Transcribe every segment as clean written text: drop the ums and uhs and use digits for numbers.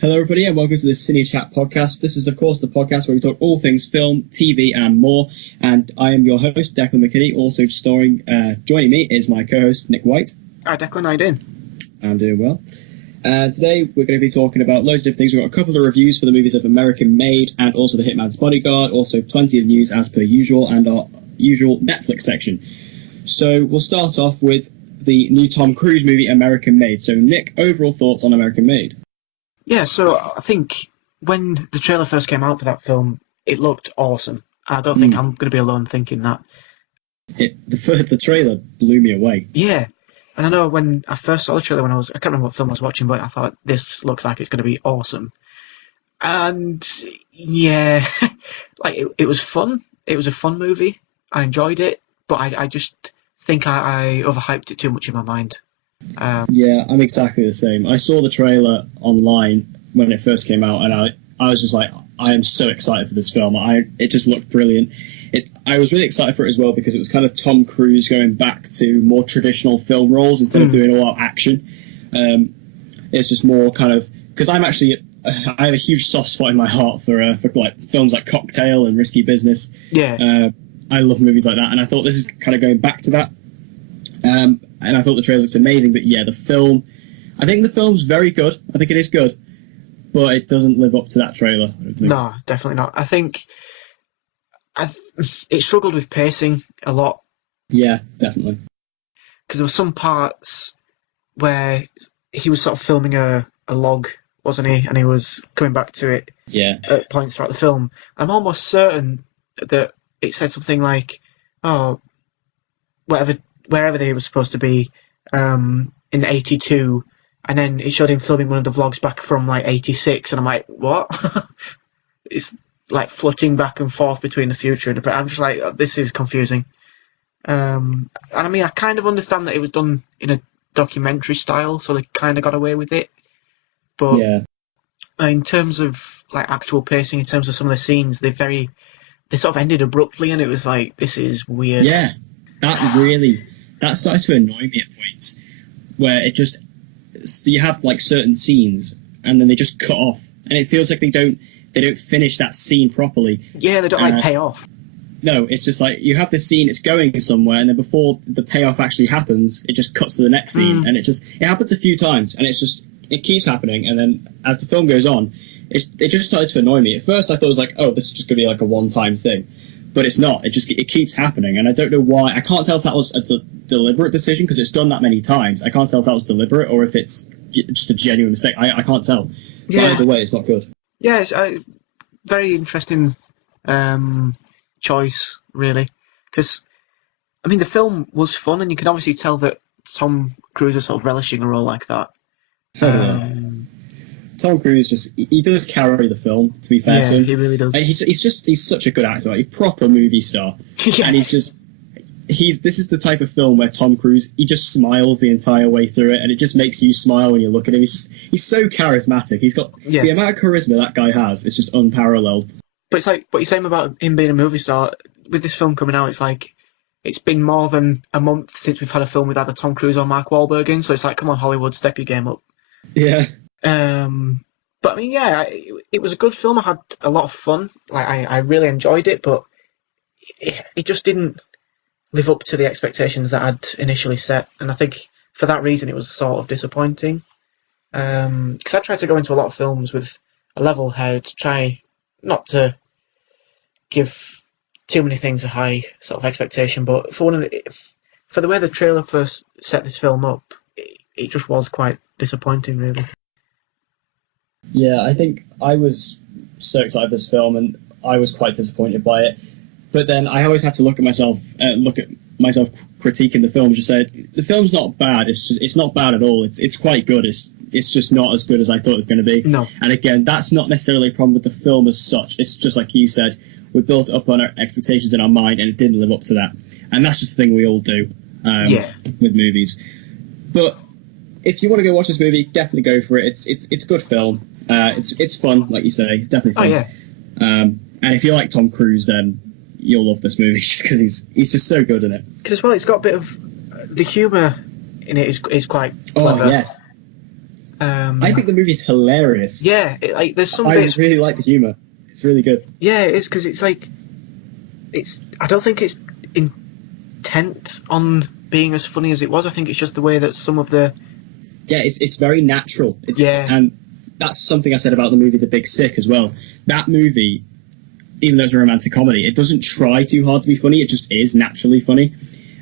Hello, everybody, and welcome to the CineChat podcast. This is, of course, the podcast where we talk all things film, TV, and more. And I am your host, Declan McKinney. Also joining me is my co-host, Nick White. Hi, Declan. How you doing? I'm doing well. Today, we're going to be talking about loads of different things. We've got a couple of reviews for the movies of American Made and also the Hitman's Bodyguard. Also, plenty of news as per usual, and our usual Netflix section. So we'll start off with the new Tom Cruise movie, American Made. So, Nick, overall thoughts on American Made? Yeah, so I think when the trailer first came out for that film, it looked awesome. I don't think I'm going to be alone thinking that. The trailer blew me away. Yeah, and I know when I first saw the trailer I can't remember what film I was watching, but I thought, this looks like it's going to be awesome. And yeah, it was fun. It was a fun movie. I enjoyed it, but I just think I overhyped it too much in my mind. Yeah, I'm exactly the same. I saw the trailer online when it first came out, and I was just like, I am so excited for this film. It just looked brilliant. I was really excited for it as well because it was kind of Tom Cruise going back to more traditional film roles instead of doing all out action. It's just more kind of, because I have a huge soft spot in my heart for like films like Cocktail and Risky Business. Yeah. I love movies like that, and I thought this is kind of going back to that. And I thought the trailer looked amazing, but yeah, I think the film's very good. I think it is good, but it doesn't live up to that trailer. I don't think. No, definitely not. I think it struggled with pacing a lot. Yeah, definitely. Because there were some parts where he was sort of filming a log, wasn't he? And he was coming back to it at points throughout the film. I'm almost certain that it said something like, wherever they were supposed to be in 82, and then it showed him filming one of the vlogs back from like 86, and I'm like, what? It's like flitting back and forth between the future and the present. I'm just like, this is confusing. And I mean, I kind of understand that it was done in a documentary style, so they kind of got away with it. But in terms of like actual pacing, in terms of some of the scenes, they sort of ended abruptly, and it was like, this is weird. Yeah, that started to annoy me at points where you have like certain scenes and then they just cut off, and it feels like they don't finish that scene properly. Yeah, they don't pay off. No, it's just like you have this scene, it's going somewhere, and then before the payoff actually happens, it just cuts to the next scene, and it happens a few times, and it keeps happening, and then as the film goes on, it just started to annoy me. At first, I thought it was like, oh, this is just gonna be like a one-time thing. But it's not. It keeps happening, and I don't know why. I can't tell if that was a deliberate decision because it's done that many times. I can't tell if that was deliberate or if it's just a genuine mistake. I can't tell. Yeah. But either way, it's not good. Yeah, it's a very interesting choice, really, because I mean the film was fun, and you can obviously tell that Tom Cruise was sort of relishing a role like that. Tom Cruise he does carry the film, to be fair to him. He really does. He's such a good actor, like a proper movie star. And this is the type of film where Tom Cruise, he just smiles the entire way through it, and it just makes you smile when you look at him. He's so charismatic. He's got the amount of charisma that guy has. It's just unparalleled. But it's like what you're saying about him being a movie star. With this film coming out, it's like it's been more than a month since we've had a film with either Tom Cruise or Mark Wahlberg in. So it's like, come on, Hollywood, step your game up. Yeah. But I mean, yeah, it was a good film. I had a lot of fun. Like I really enjoyed it, but it just didn't live up to the expectations that I'd initially set, and I think for that reason it was sort of disappointing. Because I try to go into a lot of films with a level head, try not to give too many things a high sort of expectation. But for the way the trailer first set this film up, it just was quite disappointing, really. Yeah, I think I was so excited for this film, and I was quite disappointed by it. But then I always had to look at myself critiquing the film. Just said the film's not bad. It's not bad at all. It's quite good. It's just not as good as I thought it was going to be. No. And again, that's not necessarily a problem with the film as such. It's just like you said, we built it up on our expectations in our mind, and it didn't live up to that. And that's just the thing we all do with movies. But if you want to go watch this movie, definitely go for it. It's a good film. It's fun, like you say. It's definitely fun. Oh yeah. And if you like Tom Cruise, then you'll love this movie just because he's just so good in it. Because as well, it's got a bit of the humour in it is quite clever. Oh yes. I think the movie's hilarious. Yeah, there's some I bits. really like the humour. It's really good. Yeah, it is, because it's like, I don't think it's intent on being as funny as it was. I think it's just the way that some of the. Yeah, it's very natural. And that's something I said about the movie The Big Sick as well. That movie, even though it's a romantic comedy, it doesn't try too hard to be funny. It just is naturally funny.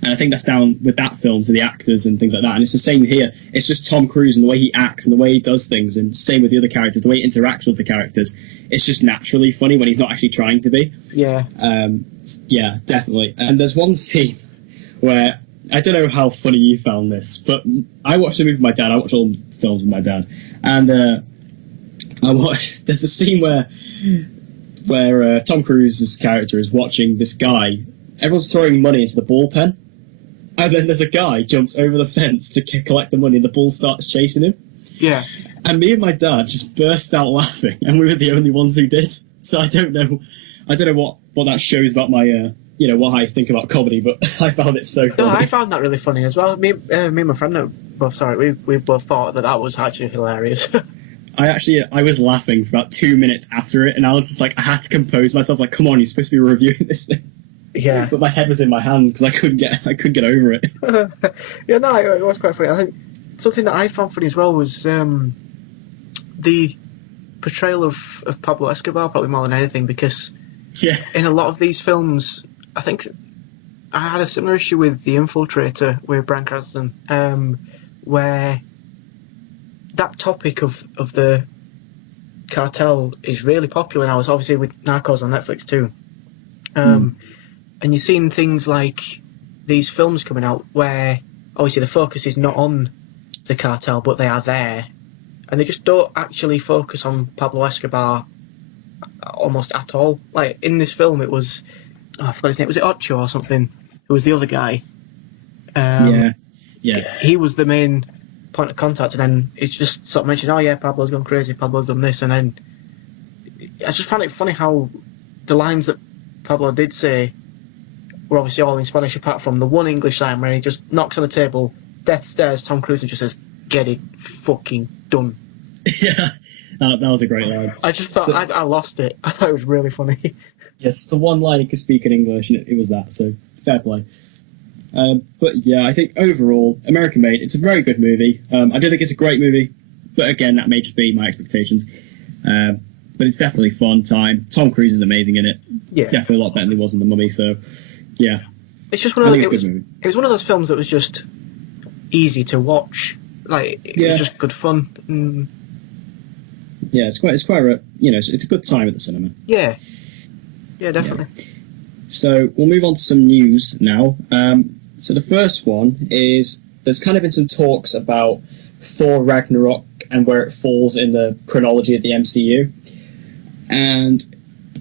And I think that's down with that film to the actors and things like that. And it's the same here. It's just Tom Cruise and the way he acts and the way he does things, and same with the other characters, the way he interacts with the characters. It's just naturally funny when he's not actually trying to be. Yeah. Yeah, definitely. And there's one scene where, I don't know how funny you found this, but I watched the movie with my dad. I watch all films with my dad. And there's a scene where Tom Cruise's character is watching this guy. Everyone's throwing money into the bullpen. And then there's a guy jumps over the fence to collect the money, and the bull starts chasing him. Yeah. And me and my dad just burst out laughing, and we were the only ones who did. So I don't know what that shows about my, what I think about comedy, but I found it so funny. No, I found that really funny as well. Me and my friend we both thought that was actually hilarious. I was laughing for about 2 minutes after it, and I was just like, I had to compose myself. Like, come on, you're supposed to be reviewing this thing. Yeah. But my head was in my hand because I couldn't get over it. Yeah, no, it was quite funny. I think something that I found funny as well was the portrayal of Pablo Escobar, probably more than anything, because in a lot of these films, I think I had a similar issue with The Infiltrator with Bryan Cranston, where that topic of the cartel is really popular now. It's obviously with Narcos on Netflix too. And you're seeing things like these films coming out where obviously the focus is not on the cartel, but they are there, and they just don't actually focus on Pablo Escobar almost at all. Like in this film, it was, I forgot his name. Was it Ocho or something? Who was the other guy? Yeah. He was the main point of contact, and then it's just sort of mentioned, oh yeah, Pablo's gone crazy, Pablo's done this, and then I just found it funny how the lines that Pablo did say were obviously all in Spanish, apart from the one English line where he just knocks on the table, death stares Tom Cruise, and just says, "Get it fucking done." Yeah, that was a great line. I just thought, I lost it. I thought it was really funny. Yes, the one line he could speak in English, and it was that, so fair play. But yeah, I think overall, American Made, it's a very good movie. I don't think it's a great movie, but again, that may just be my expectations. But it's definitely fun time. Tom Cruise is amazing in it. Yeah. Definitely a lot better than he was in The Mummy, so yeah. It's just one of those, it was one of those films that was just easy to watch. Like, it was just good fun. Yeah, it's quite a, it's a good time at the cinema. Yeah. Yeah, definitely. Yeah. So we'll move on to some news now. So the first one is, there's kind of been some talks about Thor Ragnarok and where it falls in the chronology of the MCU. And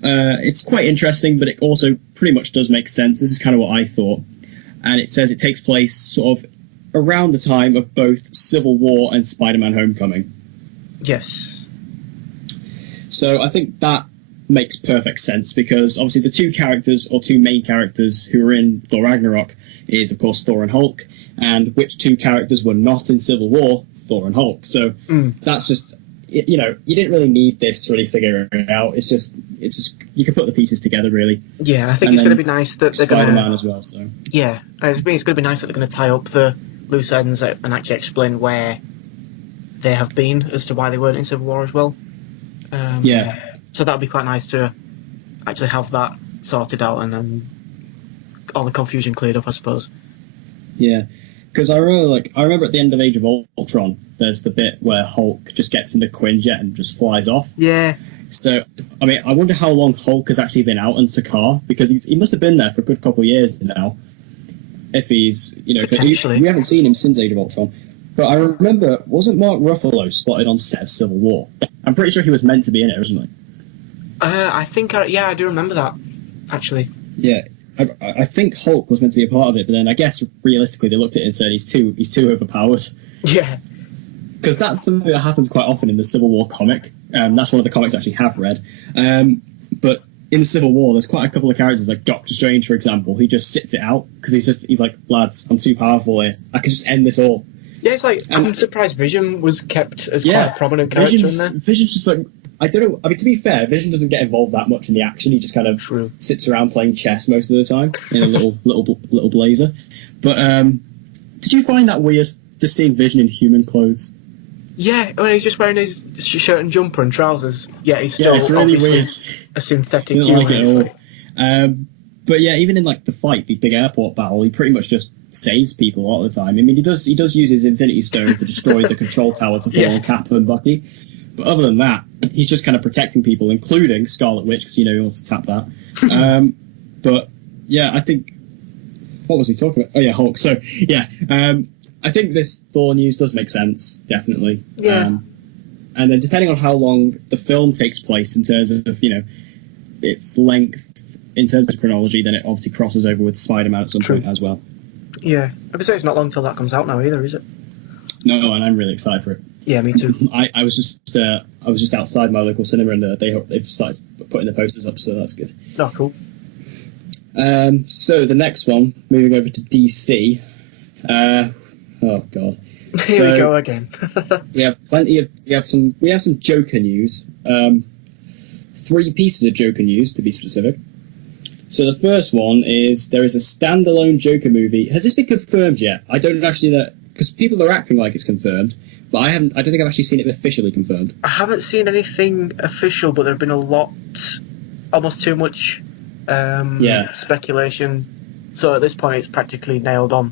it's quite interesting, but it also pretty much does make sense. This is kind of what I thought. And it says it takes place sort of around the time of both Civil War and Spider-Man Homecoming. Yes. So I think that makes perfect sense, because obviously the two main characters who are in Thor Ragnarok is, of course, Thor and Hulk. And which two characters were not in Civil War? Thor and Hulk. So that's just, you didn't really need this to really figure it out. It's just you can put the pieces together, really. Yeah, I think it's going to be nice that they're going to Spider-Man as well. So yeah, it's going to be nice that they're going to tie up the loose ends and actually explain where they have been as to why they weren't in Civil War as well. So that'd be quite nice to actually have that sorted out and then all the confusion cleared up, I suppose. Yeah. Because I remember at the end of Age of Ultron, there's the bit where Hulk just gets in the Quinjet and just flies off. Yeah. So, I mean, I wonder how long Hulk has actually been out on Sakaar, because he must have been there for a good couple of years now. If he's, Potentially. we haven't seen him since Age of Ultron. But I remember, wasn't Mark Ruffalo spotted on set of Civil War? I'm pretty sure he was meant to be in it originally. I think, I do remember that, actually. Yeah. I think Hulk was meant to be a part of it, but then I guess realistically they looked at it and said he's too overpowered. Yeah. Because that's something that happens quite often in the Civil War comic. That's one of the comics I actually have read. But in the Civil War, there's quite a couple of characters, like Doctor Strange, for example. He just sits it out because he's like, lads, I'm too powerful here. I can just end this all. Yeah, it's like I'm surprised Vision was kept as quite a prominent character in there. Vision's just like, I don't know. I mean, to be fair, Vision doesn't get involved that much in the action. He just kind of sits around playing chess most of the time in a little blazer. But did you find that weird, just seeing Vision in human clothes? Yeah, when he's just wearing his shirt and jumper and trousers. Yeah, he's still it's really weird. A synthetic human. Like it at all. But yeah, even in like the fight, the big airport battle, he pretty much just saves people a lot of the time. I mean, he does use his Infinity Stone to destroy the control tower to fall on Cap and Bucky. But other than that, he's just kind of protecting people, including Scarlet Witch, because he wants to tap that. But yeah, I think, what was he talking about? Oh yeah, Hulk. So yeah, I think this Thor news does make sense, definitely. Yeah. And then depending on how long the film takes place in terms of its length, in terms of chronology, then it obviously crosses over with Spider-Man at some point as well. Yeah, I could say it's not long till that comes out now either, is it? No, and I'm really excited for it. Yeah, me too. I was just outside my local cinema, and they've started putting the posters up, so that's good. Oh, cool. So the next one, moving over to DC. Oh God. Here we go again. we have some Joker news. 3 pieces of Joker news, to be specific. So the first one is there is a standalone Joker movie. Has this been confirmed yet? I don't actually know, because people are acting like it's confirmed, but I don't think I've actually seen it officially confirmed. I haven't seen anything official, but there have been a lot, almost too much speculation. So at this point, it's practically nailed on.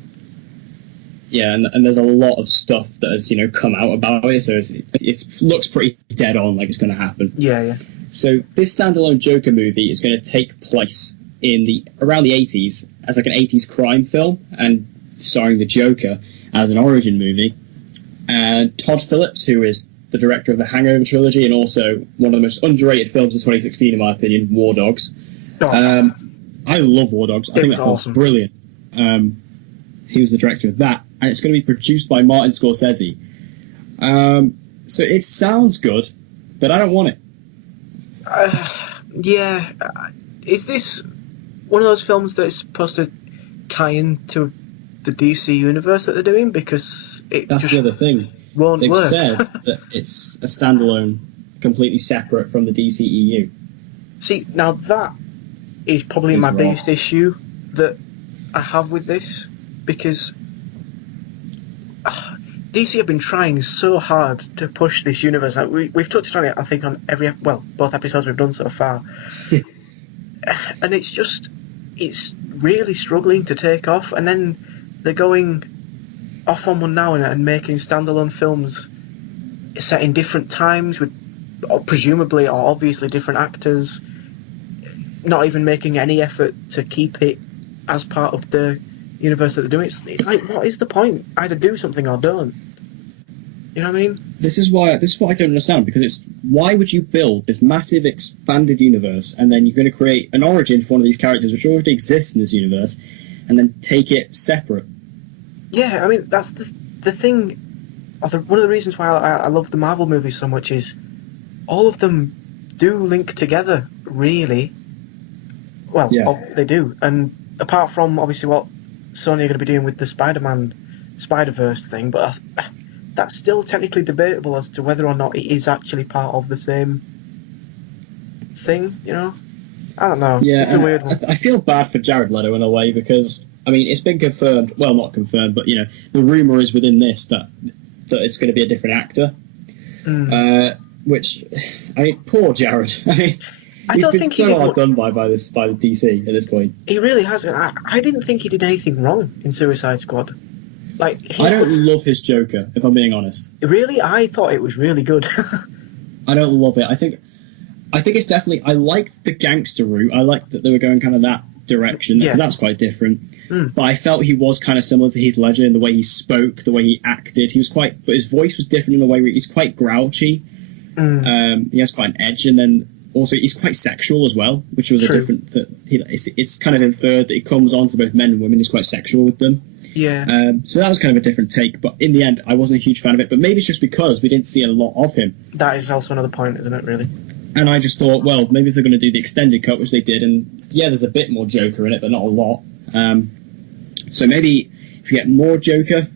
Yeah, and there's a lot of stuff that has come out about it, so it looks pretty dead on, like it's going to happen. Yeah. So this standalone Joker movie is going to take place in around the 80s as like an 80s crime film, and starring the Joker as an origin movie. And Todd Phillips, who is the director of the Hangover trilogy and also one of the most underrated films of 2016, in my opinion, War Dogs. I love War Dogs. I think that film's brilliant. He was the director of that, and it's going to be produced by Martin Scorsese. So it sounds good, but I don't want it. Yeah. Is this one of those films that's supposed to tie into the DC universe that they're doing? Because that's the other thing. They've work. said that it's a standalone, completely separate from the DCEU. See, now that is probably my biggest issue that I have with this, because DC have been trying so hard to push this universe. Like we've touched on it, I think, on both episodes we've done so far. And it's really struggling to take off. And then they're going off on one now and making standalone films set in different times with presumably or obviously different actors, not even making any effort to keep it as part of the universe that they're doing. It's like, what is the point? Either do something or don't. You know what I mean? This is what I don't understand, because why would you build this massive expanded universe and then you're going to create an origin for one of these characters which already exists in this universe and then take it separate? Yeah, I mean, that's the thing. One of the reasons why I love the Marvel movies so much is all of them do link together, really. Well, they do. And apart from, obviously, what Sony are going to be doing with the Spider-Verse thing, but that's still technically debatable as to whether or not it is actually part of the same thing, I don't know. Yeah, it's a weird one. I feel bad for Jared Leto in a way, because, I mean, it's been confirmed, well, not confirmed, but, the rumour is within this that it's going to be a different actor. Which, I mean, poor Jared. I mean, he's been so hard done by the DC at this point. He really has. I didn't think he did anything wrong in Suicide Squad. Like, I don't love his Joker, if I'm being honest. Really? I thought it was really good. I don't love it. I think it's definitely... I liked the gangster route. I liked that they were going kind of that direction, because that was quite different. But I felt he was kind of similar to Heath Ledger in the way he spoke, the way he acted. But his voice was different in the way where he's quite grouchy. He has quite an edge, and then also he's quite sexual as well, which was a different... It's kind of inferred that he comes on to both men and women. He's quite sexual with them. Yeah. So that was kind of a different take, but in the end, I wasn't a huge fan of it. But maybe it's just because we didn't see a lot of him. That is also another point, isn't it, really? And I just thought, well, maybe if they're going to do the extended cut, which they did, and there's a bit more Joker in it, but not a lot. So maybe if you get more Joker,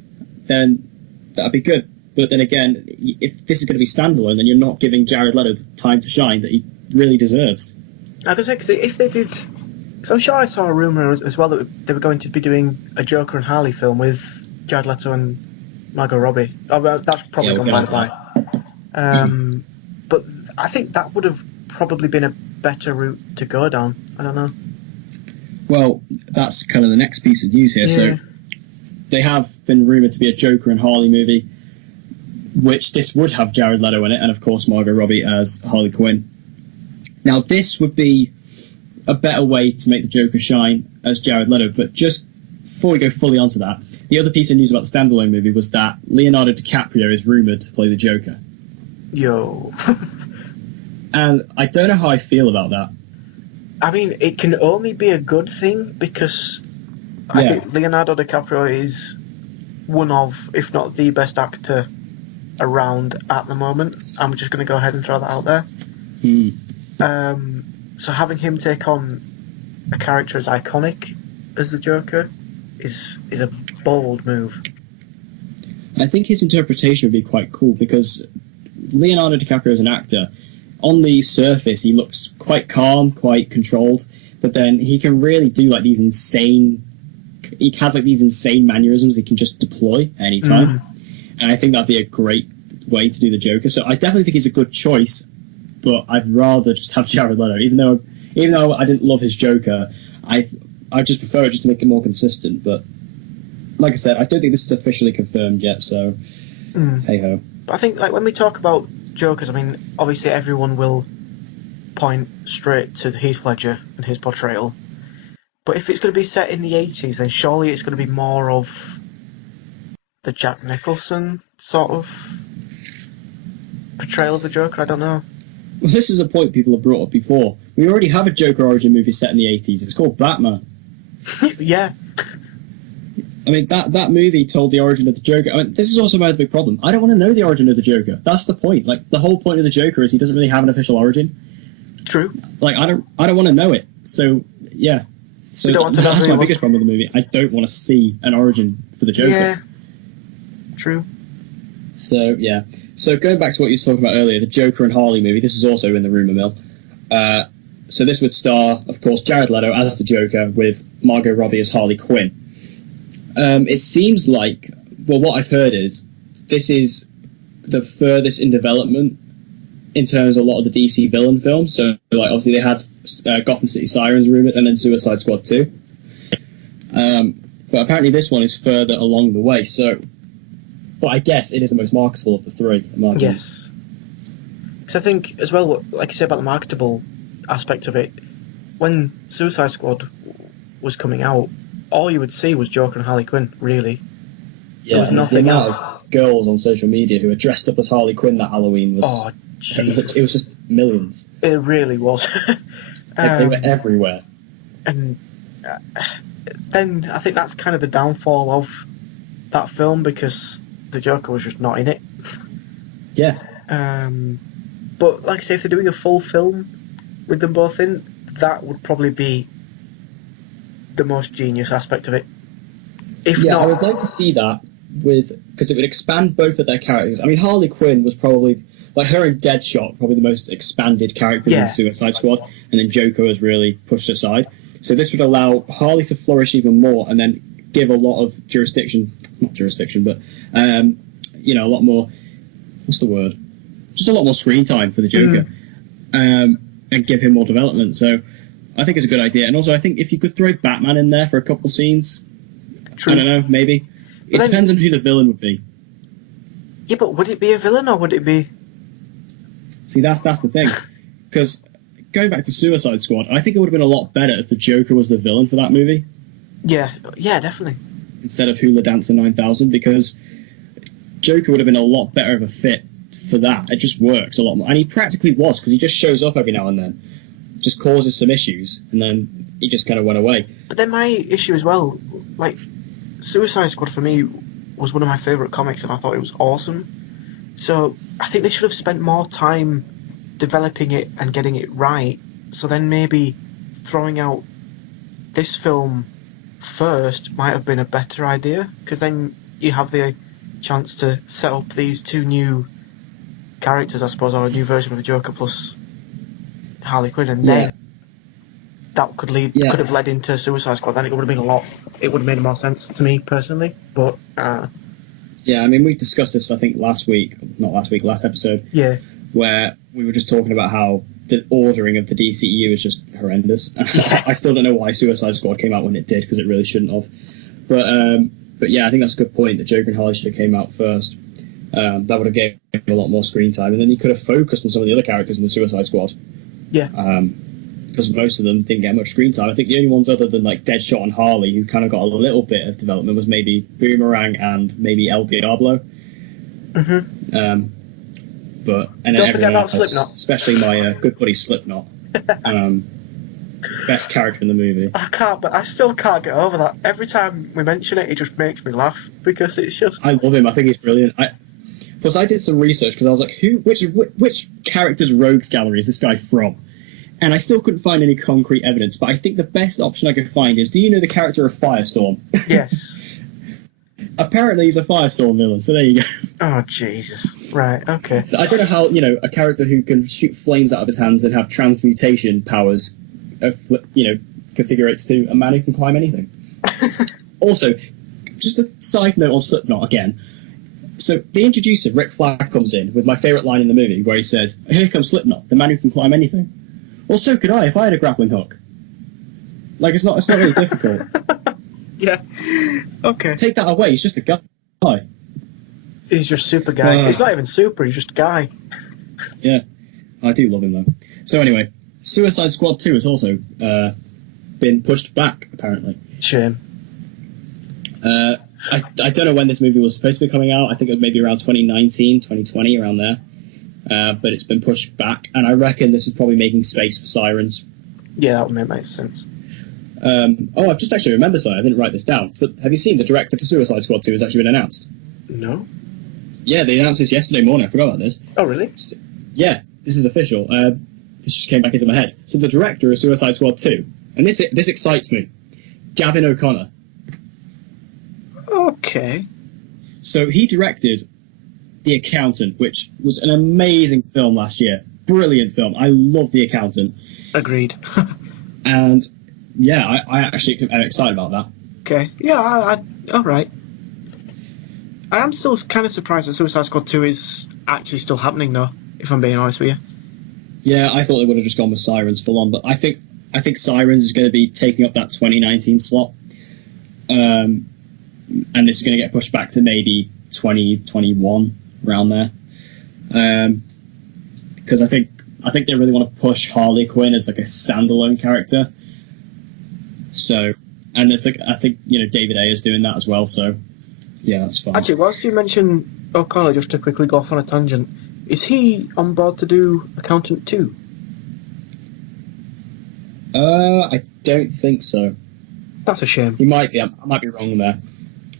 then that'd be good. But then again, if this is going to be standalone, then you're not giving Jared Leto the time to shine that he really deserves. I was going to say, if they did, because I'm sure I saw a rumor as well that they were going to be doing a Joker and Harley film with Jared Leto and Margot Robbie. Oh, well, that's probably gone by the by. But I think that would have probably been a better route to go down. I don't know. Well, that's kind of the next piece of news here. Yeah. So they have been rumoured to be a Joker and Harley movie, which this would have Jared Leto in it, and of course Margot Robbie as Harley Quinn. Now, this would be a better way to make the Joker shine as Jared Leto, but just before we go fully onto that, the other piece of news about the standalone movie was that Leonardo DiCaprio is rumoured to play the Joker. Yo. And I don't know how I feel about that. I mean, it can only be a good thing because I think Leonardo DiCaprio is one of, if not the best actor around at the moment. I'm just going to go ahead and throw that out there. So having him take on a character as iconic as the Joker is a bold move. I think his interpretation would be quite cool because Leonardo DiCaprio as an actor, on the surface he looks quite calm, quite controlled, but then he can really do like these insane mannerisms he can just deploy anytime. And I think that'd be a great way to do the Joker. So I definitely think he's a good choice, but I'd rather just have Jared Leto. Even though I didn't love his Joker, I just prefer it just to make it more consistent. But like I said, I don't think this is officially confirmed yet, so hey ho. But I think like when we talk about Jokers, I mean, obviously everyone will point straight to Heath Ledger and his portrayal. But if it's going to be set in the 80s, then surely it's going to be more of the Jack Nicholson sort of portrayal of the Joker. I don't know. Well, this is a point people have brought up before. We already have a Joker origin movie set in the 80s. It's called Batman. Yeah. I mean, that movie told the origin of the Joker. I mean, this is also my big problem. I don't want to know the origin of the Joker. That's the point. Like, the whole point of the Joker is he doesn't really have an official origin. True. Like, I don't want to know it. So, yeah. So that's my biggest problem with the movie. I don't want to see an origin for the Joker. Yeah. True. So, yeah. So, going back to what you were talking about earlier, the Joker and Harley movie, this is also in the rumour mill. So this would star, of course, Jared Leto as the Joker with Margot Robbie as Harley Quinn. It seems like, well, what I've heard is this is the furthest in development in terms of a lot of the DC villain films. So, like, obviously they had Gotham City Sirens rumoured and then Suicide Squad 2. But apparently this one is further along the way. So, but I guess it is the most marketable of the three. Yes. Because I think, as well, like you said about the marketable aspect of it, when Suicide Squad was coming out, all you would see was Joker and Harley Quinn, really. Yeah, there was nothing the amount else. Of girls on social media who were dressed up as Harley Quinn that Halloween was... Oh, Jesus. It was just millions. It really was. They were everywhere. And then I think that's kind of the downfall of that film, because the Joker was just not in it. Yeah. But like I say, if they're doing a full film with them both in, that would probably be the most genius aspect of it. If not, I would like to see that because it would expand both of their characters. I mean, Harley Quinn was probably, like, her and Deadshot, probably the most expanded characters in Suicide Squad, and then Joker was really pushed aside. So this would allow Harley to flourish even more, and then give a lot of a lot more, what's the word? Just a lot more screen time for the Joker, and give him more development. So I think it's a good idea. And also, I think if you could throw Batman in there for a couple of scenes, I don't know, maybe. It depends on who the villain would be. Yeah, but would it be a villain or would it be... See, that's the thing. Because going back to Suicide Squad, I think it would have been a lot better if the Joker was the villain for that movie. Yeah, definitely. Instead of Hula Dancer 9000, because Joker would have been a lot better of a fit for that. It just works a lot more. And he practically was, because he just shows up every now and then. Just causes some issues, and then he just kind of went away. But then my issue as well, like, Suicide Squad for me was one of my favourite comics, and I thought it was awesome. So I think they should have spent more time developing it and getting it right. So then maybe throwing out this film first might have been a better idea, because then you have the chance to set up these two new characters, I suppose, or a new version of the Joker plus Harley Quinn, and then that could have led into Suicide Squad. Then it would have been it would have made more sense to me personally. But yeah, I mean, we discussed this, I think, last episode. Yeah. Where we were just talking about how the ordering of the DCEU is just horrendous. I still don't know why Suicide Squad came out when it did, because it really shouldn't have. But yeah, I think that's a good point, that Joker and Harley should have came out first. That would have given him a lot more screen time, and then he could have focused on some of the other characters in the Suicide Squad. Yeah. Because most of them didn't get much screen time. I think the only ones other than like Deadshot and Harley who kind of got a little bit of development was maybe Boomerang and maybe El Diablo. Mm-hmm. But and don't forget about else, Slipknot, especially my good buddy Slipknot, best character in the movie. I still can't get over that. Every time we mention it, it just makes me laugh because it's just. I love him. I think he's brilliant. Plus, I did some research because I was like, which character's rogues gallery is this guy from? And I still couldn't find any concrete evidence. But I think the best option I could find is, do you know the character of Firestorm? Yes. Apparently he's a Firestorm villain, so there you go. Oh, Jesus. Right, okay. So I don't know how, a character who can shoot flames out of his hands and have transmutation powers, configurates to a man who can climb anything. Also, just a side note on Slipknot again. So the introducer, Rick Flag, comes in with my favourite line in the movie, where he says, "Here comes Slipknot, the man who can climb anything." Well, so could I if I had a grappling hook. Like, it's not really difficult. Yeah. Okay. Take that away. He's just a guy. He's just super guy. He's not even super. He's just guy. Yeah, I do love him though. So anyway, Suicide Squad 2 has also been pushed back apparently. Shame. I don't know when this movie was supposed to be coming out. I think it was maybe around 2019, 2020, around there. But it's been pushed back, and I reckon this is probably making space for Sirens. Yeah, that would make sense. I've just actually remembered something. I didn't write this down. But have you seen the director for Suicide Squad 2 has actually been announced? No. Yeah, they announced this yesterday morning. I forgot about this. Oh, really? Yeah, this is official. This just came back into my head. So the director of Suicide Squad 2, and this excites me, Gavin O'Connor. Okay. So he directed The Accountant, which was an amazing film last year. Brilliant film. I love The Accountant. Agreed. And yeah, I actually am excited about that. Okay. Yeah, all right. I am still kind of surprised that Suicide Squad 2 is actually still happening, though, if I'm being honest with you. Yeah, I thought they would have just gone with Sirens full on, but I think Sirens is going to be taking up that 2019 slot. And this is going to get pushed back to maybe 2021, around there. Because I think they really want to push Harley Quinn as like a standalone character. So, and I think David A is doing that as well. So, yeah, that's fine. Actually, whilst you mention O'Connor, just to quickly go off on a tangent, is he on board to do Accountant 2? I don't think so. That's a shame. He might be. I might be wrong there.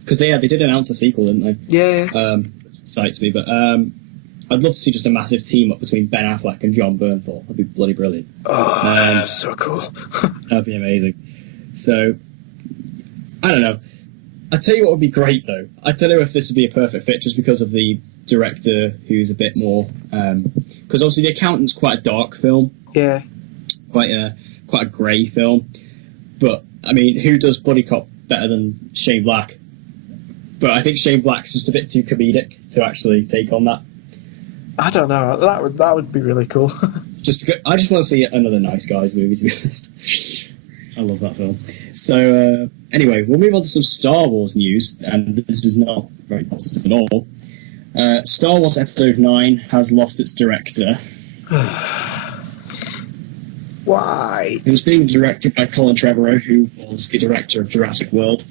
Because they did announce a sequel, didn't they? Yeah. Which excites me, but I'd love to see just a massive team up between Ben Affleck and Jon Bernthal. That'd be bloody brilliant. Oh, that's so cool. That'd be amazing. So, I don't know. I tell you what would be great though. I don't know if this would be a perfect fit just because of the director, who's a bit more. Because obviously, The Accountant's quite a dark film. Yeah. Quite a grey film. But I mean, who does buddy cop better than Shane Black? But I think Shane Black's just a bit too comedic to actually take on that. I don't know. That would be really cool. Just because I just want to see another Nice Guys movie, to be honest. I love that film. So anyway, we'll move on to some Star Wars news, and this is not very positive at all. Star Wars Episode 9 has lost its director. Why? It was being directed by Colin Trevorrow, who was the director of Jurassic World.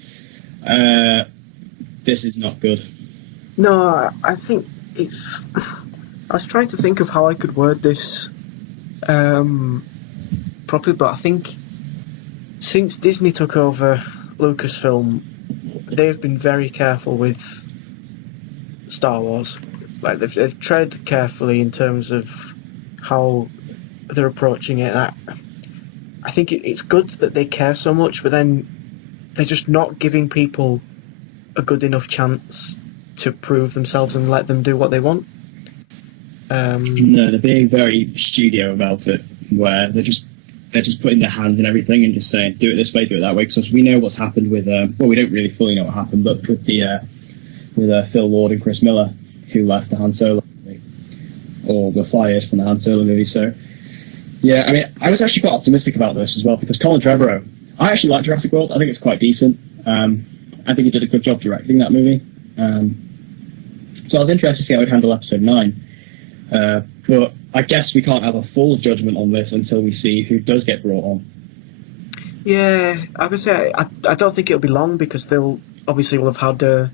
This is not good. No, I think it's... I was trying to think of how I could word this properly, but I think since Disney took over Lucasfilm, they've been very careful with Star Wars. Like they've tread carefully in terms of how they're approaching it. And I think it's good that they care so much, but then they're just not giving people a good enough chance to prove themselves and let them do what they want. No, they're being very studio about it, where they're just putting their hands in everything and just saying, do it this way, do it that way. Because we know what's happened with, well, we don't really fully know what happened, but with Phil Lord and Chris Miller, who left the Han Solo movie, or were fired from the Han Solo movie. So, yeah, I mean, I was actually quite optimistic about this as well, because Colin Trevorrow, I actually like Jurassic World. I think it's quite decent. I think he did a good job directing that movie. So I was interested to see how he'd handle episode 9. But I guess we can't have a full judgment on this until we see who does get brought on. Yeah, I would say I don't think it'll be long, because they'll obviously will have had a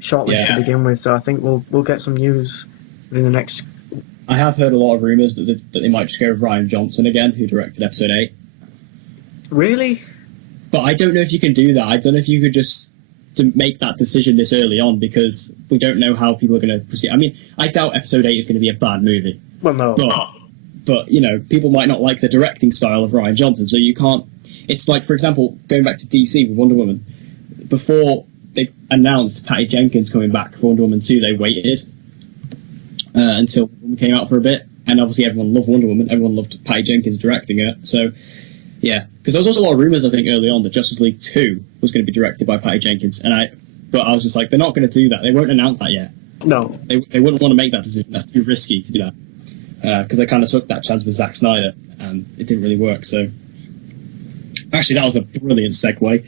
shortlist to begin with. So I think we'll get some news within the next. I have heard a lot of rumours that they might just go with Rian Johnson again, who directed episode 8. Really? But I don't know if you can do that. I don't know if you could just to make that decision this early on, because we don't know how people are going to proceed. I mean, I doubt episode 8 is going to be a bad movie. Well, no. But you know, people might not like the directing style of Rian Johnson, so you can't. It's like, for example, going back to DC with Wonder Woman. Before they announced Patty Jenkins coming back for Wonder Woman 2, they waited until Wonder Woman came out for a bit, and obviously everyone loved Wonder Woman. Everyone loved Patty Jenkins directing it. So, yeah, because there was also a lot of rumours, I think, early on that Justice League 2 was going to be directed by Patty Jenkins, but I was just like, they're not going to do that. They won't announce that yet. No. They wouldn't want to make that decision. That's too risky to do that. Because they kind of took that chance with Zack Snyder, and it didn't really work. So, actually, that was a brilliant segue.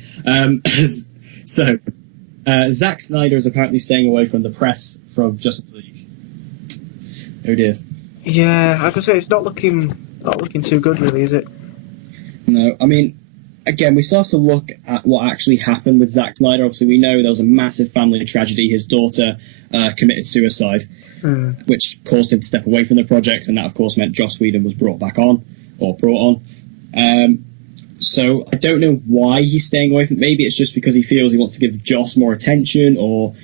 Zack Snyder is apparently staying away from the press from Justice League. Oh dear. Yeah, I could say it's not looking too good, really, is it? No, I mean, again, we still have to look at what actually happened with Zack Snyder. Obviously, we know there was a massive family tragedy. His daughter committed suicide, which caused him to step away from the project, and that, of course, meant Joss Whedon was brought on. So I don't know why he's staying away from it. Maybe it's just because he feels he wants to give Joss more attention, or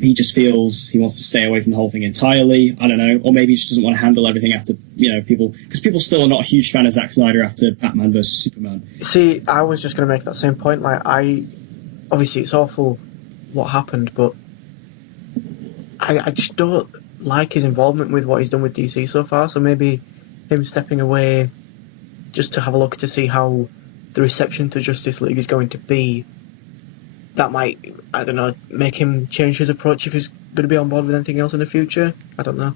he just feels he wants to stay away from the whole thing entirely. I don't know. Or maybe he just doesn't want to handle everything after, people... Because people still are not a huge fan of Zack Snyder after Batman vs. Superman. See, I was just going to make that same point. Like, obviously, it's awful what happened, but I just don't like his involvement with what he's done with DC so far. So maybe him stepping away just to have a look to see how the reception to Justice League is going to be, that might, I don't know, make him change his approach if he's going to be on board with anything else in the future. I don't know.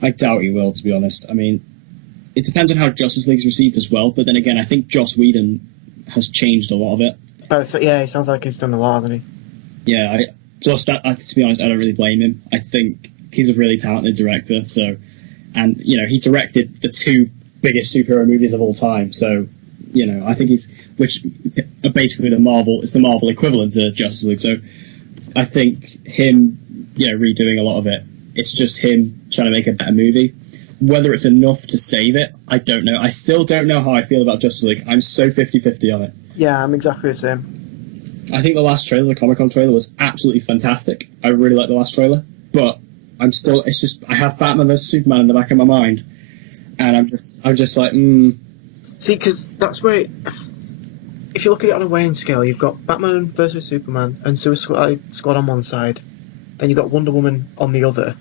I doubt he will, to be honest. I mean, it depends on how Justice League's received as well, but then again, I think Joss Whedon has changed a lot of it. So, yeah, it sounds like he's done a lot, hasn't he? Yeah, plus that, to be honest, I don't really blame him. I think he's a really talented director, and he directed the 2 biggest superhero movies of all time, so I think which are basically the Marvel equivalent to Justice League. So I think him, redoing a lot of it, it's just him trying to make a better movie. Whether it's enough to save it, I don't know. I still don't know how I feel about Justice League. I'm so 50-50 on it. Yeah, I'm exactly the same. I think the last trailer, the Comic-Con trailer, was absolutely fantastic. I really like the last trailer, but it's just, I have Batman vs. Superman in the back of my mind, and I'm just like, See, because that's where, if you look at it on a weighing scale, you've got Batman vs Superman and Suicide Squad on one side, then you've got Wonder Woman on the other,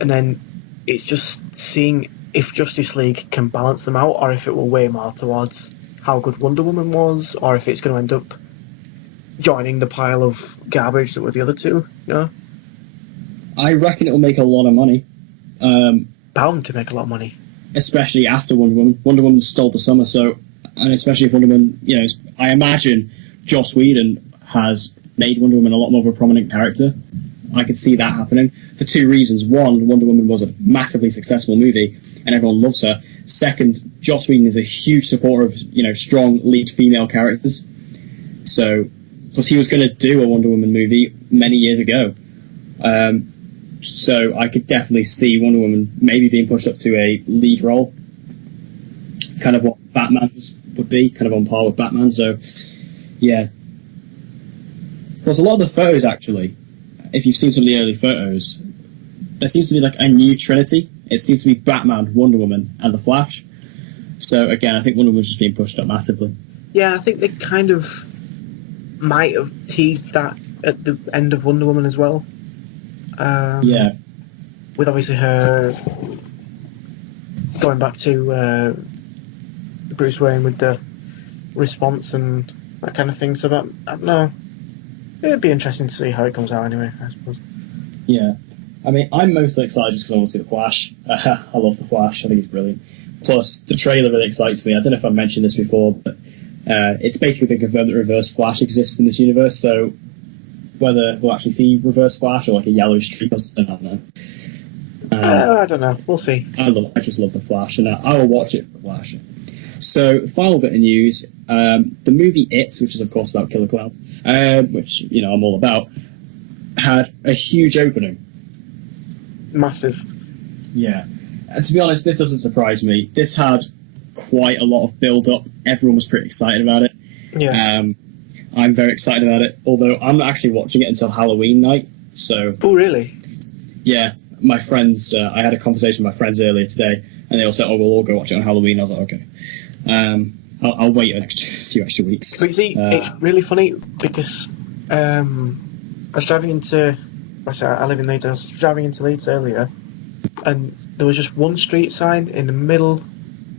and then it's just seeing if Justice League can balance them out, or if it will weigh more towards how good Wonder Woman was, or if it's going to end up joining the pile of garbage that were the other two. I reckon it will make a lot of money. Bound to make a lot of money. Especially after Wonder Woman. Wonder Woman stole the summer, and especially if Wonder Woman, I imagine Joss Whedon has made Wonder Woman a lot more of a prominent character. I could see that happening for 2 reasons. One, Wonder Woman was a massively successful movie, and everyone loves her. Second, Joss Whedon is a huge supporter of, strong lead female characters. So, plus he was going to do a Wonder Woman movie many years ago. So I could definitely see Wonder Woman maybe being pushed up to a lead role, kind of what Batman would be, kind of on par with Batman. So, yeah. There's a lot of the photos, actually. If you've seen some of the early photos, there seems to be like a new trinity. It seems to be Batman, Wonder Woman, and the Flash. So, again, I think Wonder Woman's just being pushed up massively. Yeah, I think they kind of might have teased that at the end of Wonder Woman as well. Yeah. With obviously her going back to Bruce Wayne with the response and that kind of thing. So I don't know. It'd be interesting to see how it comes out anyway, I suppose. Yeah. I mean, I'm mostly excited just because I want to see The Flash. I love The Flash. I think he's brilliant. Plus, the trailer really excites me. I don't know if I've mentioned this before, but it's basically been confirmed that Reverse Flash exists in this universe, so whether we'll actually see Reverse Flash or like a yellow streak or something, I don't know. I don't know. We'll see. I just love The Flash, and I will watch it for The Flash. So, final bit of news. The movie It, which is of course about Killer Clowns, which, I'm all about, had a huge opening. Massive. Yeah. And to be honest, this doesn't surprise me. This had quite a lot of build-up. Everyone was pretty excited about it. Yeah. I'm very excited about it, although I'm not actually watching it until Halloween night. So. Oh, really? Yeah. My friends, I had a conversation with my friends earlier today, and they all said, "Oh, we'll all go watch it on Halloween." I was like, "Okay." I'll wait a few extra weeks. But you see, it's really funny because I was driving into. I live in Leeds. I was driving into Leeds earlier, and there was just one street sign in the middle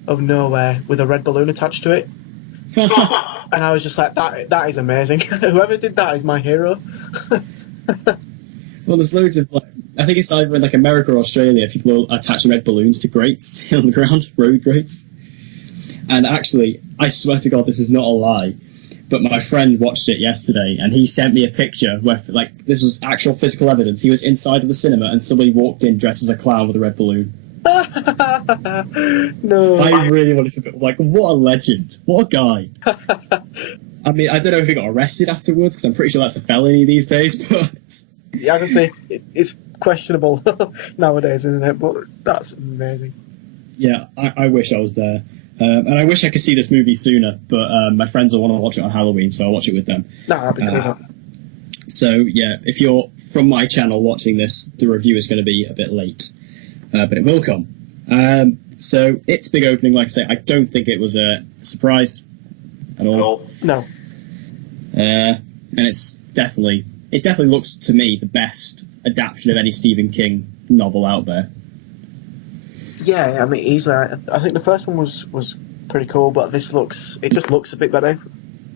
of nowhere with a red balloon attached to it. And I was just like, that is amazing. Whoever did that is my hero. Well, there's loads of, I think it's either in like America or Australia, people are attaching red balloons to grates on the ground, road grates. And actually, I swear to God, this is not a lie, but my friend watched it yesterday, and he sent me a picture where, this was actual physical evidence. He was inside of the cinema, and somebody walked in dressed as a clown with a red balloon. No. I really wanted to, what a legend. What a guy. I mean, I don't know if he got arrested afterwards, because I'm pretty sure that's a felony these days, but... Yeah, I can say it's questionable nowadays, isn't it? But that's amazing. Yeah, I wish I was there. And I wish I could see this movie sooner, but my friends will want to watch it on Halloween, so I'll watch it with them. No, that'd be cool. So, yeah, if you're from my channel watching this, the review is going to be a bit late, but it will come. So, its big opening, like I say, I don't think it was a surprise at all. No. And it definitely looks to me the best adaptation of any Stephen King novel out there. Yeah, I mean, easily. I think the first one was pretty cool, but this just looks a bit better.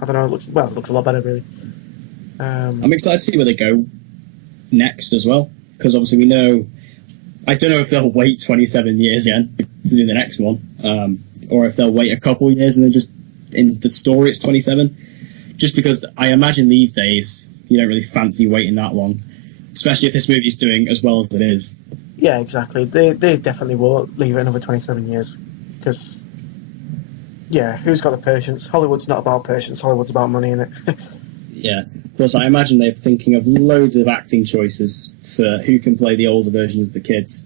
I don't know. It looks a lot better, really. I'm excited to see where they go next as well, because obviously we know. I don't know if they'll wait 27 years again to do the next one, or if they'll wait a couple years and then just in the story it's 27. Just because I imagine these days you don't really fancy waiting that long, especially if this movie's doing as well as it is. Yeah, exactly. They definitely won't leave it another 27 years, because who's got the patience? Hollywood's not about patience. Hollywood's about money, innit? Yeah. Plus, I imagine they're thinking of loads of acting choices for who can play the older versions of the kids.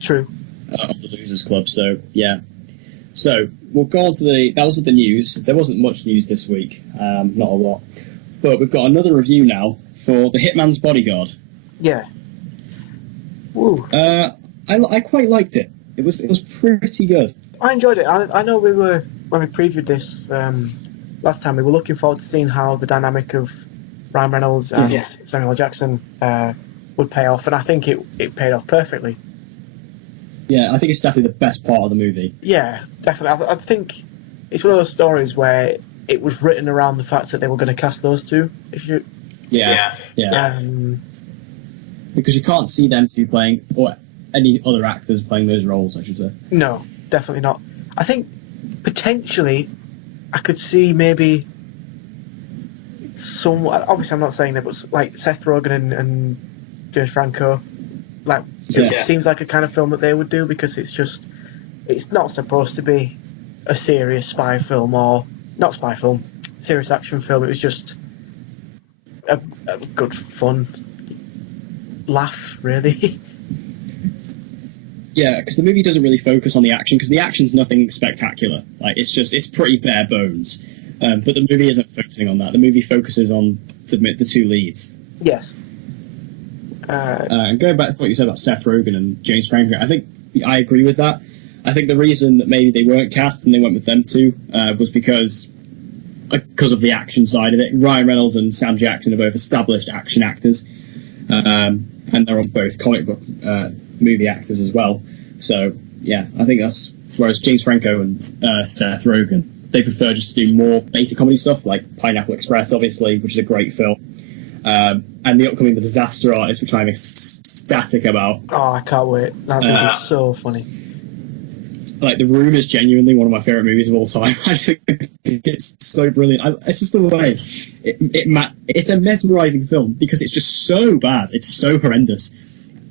True. Of the Losers Club. So yeah. So we'll go on to that was the news. There wasn't much news this week, not a lot, but we've got another review now for the Hitman's Bodyguard. Yeah. Woo. I quite liked it. It was pretty good. I enjoyed it. I know when we previewed this last time, we were looking forward to seeing how the dynamic of Ryan Reynolds and Samuel L. Jackson would pay off, and I think it paid off perfectly. Yeah, I think it's definitely the best part of the movie. Yeah, definitely. I think it's one of those stories where it was written around the fact that they were going to cast those two. Yeah. Because you can't see them two playing, or any other actors playing those roles, I should say. No, definitely not. I think potentially I could see maybe obviously I'm not saying that, but like Seth Rogen and James Franco, it seems like a kind of film that they would do, because it's not supposed to be a serious spy film, or not spy film, serious action film. It was just a good fun laugh, really. Yeah, because the movie doesn't really focus on the action, because the action's nothing spectacular. It's pretty bare bones. But the movie isn't focusing on that. The movie focuses on the two leads. Yes. And going back to what you said about Seth Rogen and James Franco, I think I agree with that. I think the reason that maybe they weren't cast and they went with them two was because because of the action side of it. Ryan Reynolds and Sam Jackson are both established action actors, and they're both comic book movie actors as well. So yeah, I think that's. Whereas James Franco and Seth Rogen, they prefer just to do more basic comedy stuff, like Pineapple Express, obviously, which is a great film, and the upcoming The Disaster Artist, which I'm ecstatic about. Oh, I can't wait. That's going to be so funny. Like, The Room is genuinely one of my favourite movies of all time. I just think it's so brilliant. It's just the way it's a mesmerising film because it's just so bad. It's so horrendous.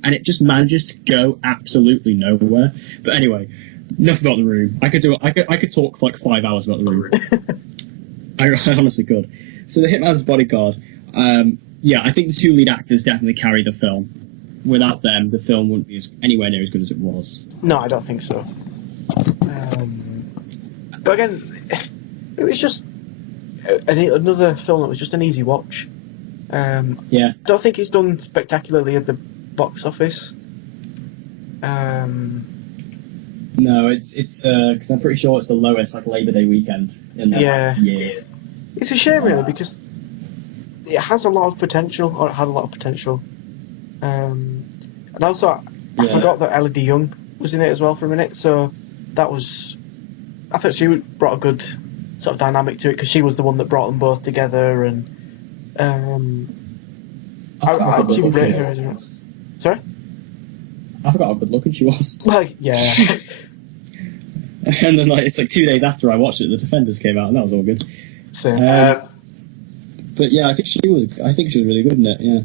And it just manages to go absolutely nowhere. But anyway, enough about The Room. I could talk for like 5 hours about The Room. I honestly could. So The Hitman's Bodyguard. Yeah, I think the two lead actors definitely carry the film. Without them, the film wouldn't be anywhere near as good as it was. No, I don't think so. But again, it was just another film that was just an easy watch. Yeah. Don't think it's done spectacularly at the box office. No, it's because I'm pretty sure it's the lowest like Labor Day weekend in the years. It's a shame really because it has a lot of potential, or it had a lot of potential. And also, I forgot that Elodie Young was in it as well for a minute, so that was. I thought she brought a good sort of dynamic to it because she was the one that brought them both together, and I actually rate her as well. Sorry? I forgot how good looking she was. Like, yeah. And then it's like 2 days after I watched it, The Defenders came out, and that was all good. So, but yeah, I think she was really good in it. Yeah.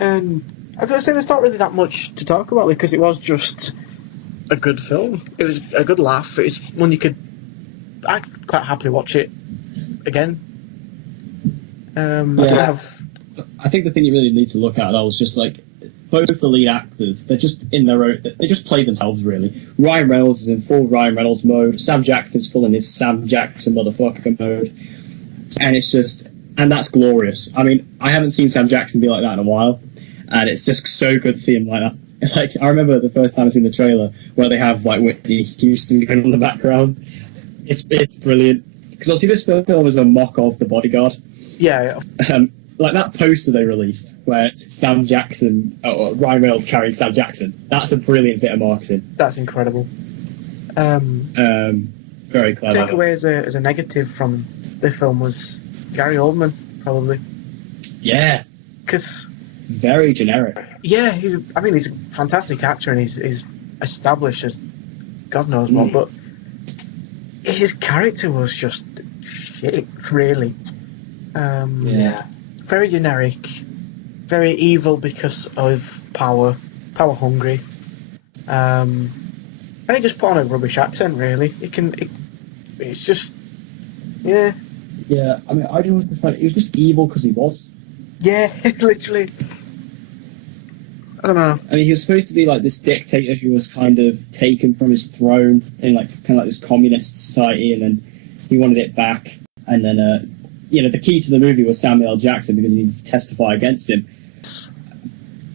And I've got to say, there's not really that much to talk about because it was just a good film. It was a good laugh. It's one I'd quite happily watch it again. I think the thing you really need to look at though is just like both the lead actors. They're just in their own. They just play themselves really. Ryan Reynolds is in full Ryan Reynolds mode. Sam Jackson's full in his Sam Jackson motherfucker mode, and it's just that's glorious. I mean, I haven't seen Sam Jackson be like that in a while, and it's just so good to see him like that. Like, I remember the first time I seen the trailer where they have like Whitney Houston going on the background. It's brilliant because obviously this film is a mock of The Bodyguard. Yeah. Like that poster they released where it's Sam Jackson or Ryan Reynolds carrying Sam Jackson. That's a brilliant bit of marketing. That's incredible. Very clever. Takeaway as a negative from the film was Gary Oldman, probably. Yeah. Because very generic. Yeah, he's a fantastic actor and he's established as God knows what, but his character was just shit, really. Very generic, very evil because of power hungry, and he just put on a rubbish accent. Really, it's just, yeah. Yeah, I mean, I don't find he was just evil because he was. Yeah, literally. I don't know. I mean, he was supposed to be like this dictator who was kind of taken from his throne in like kind of like this communist society, and then he wanted it back. And then, the key to the movie was Samuel L. Jackson because he needed to testify against him.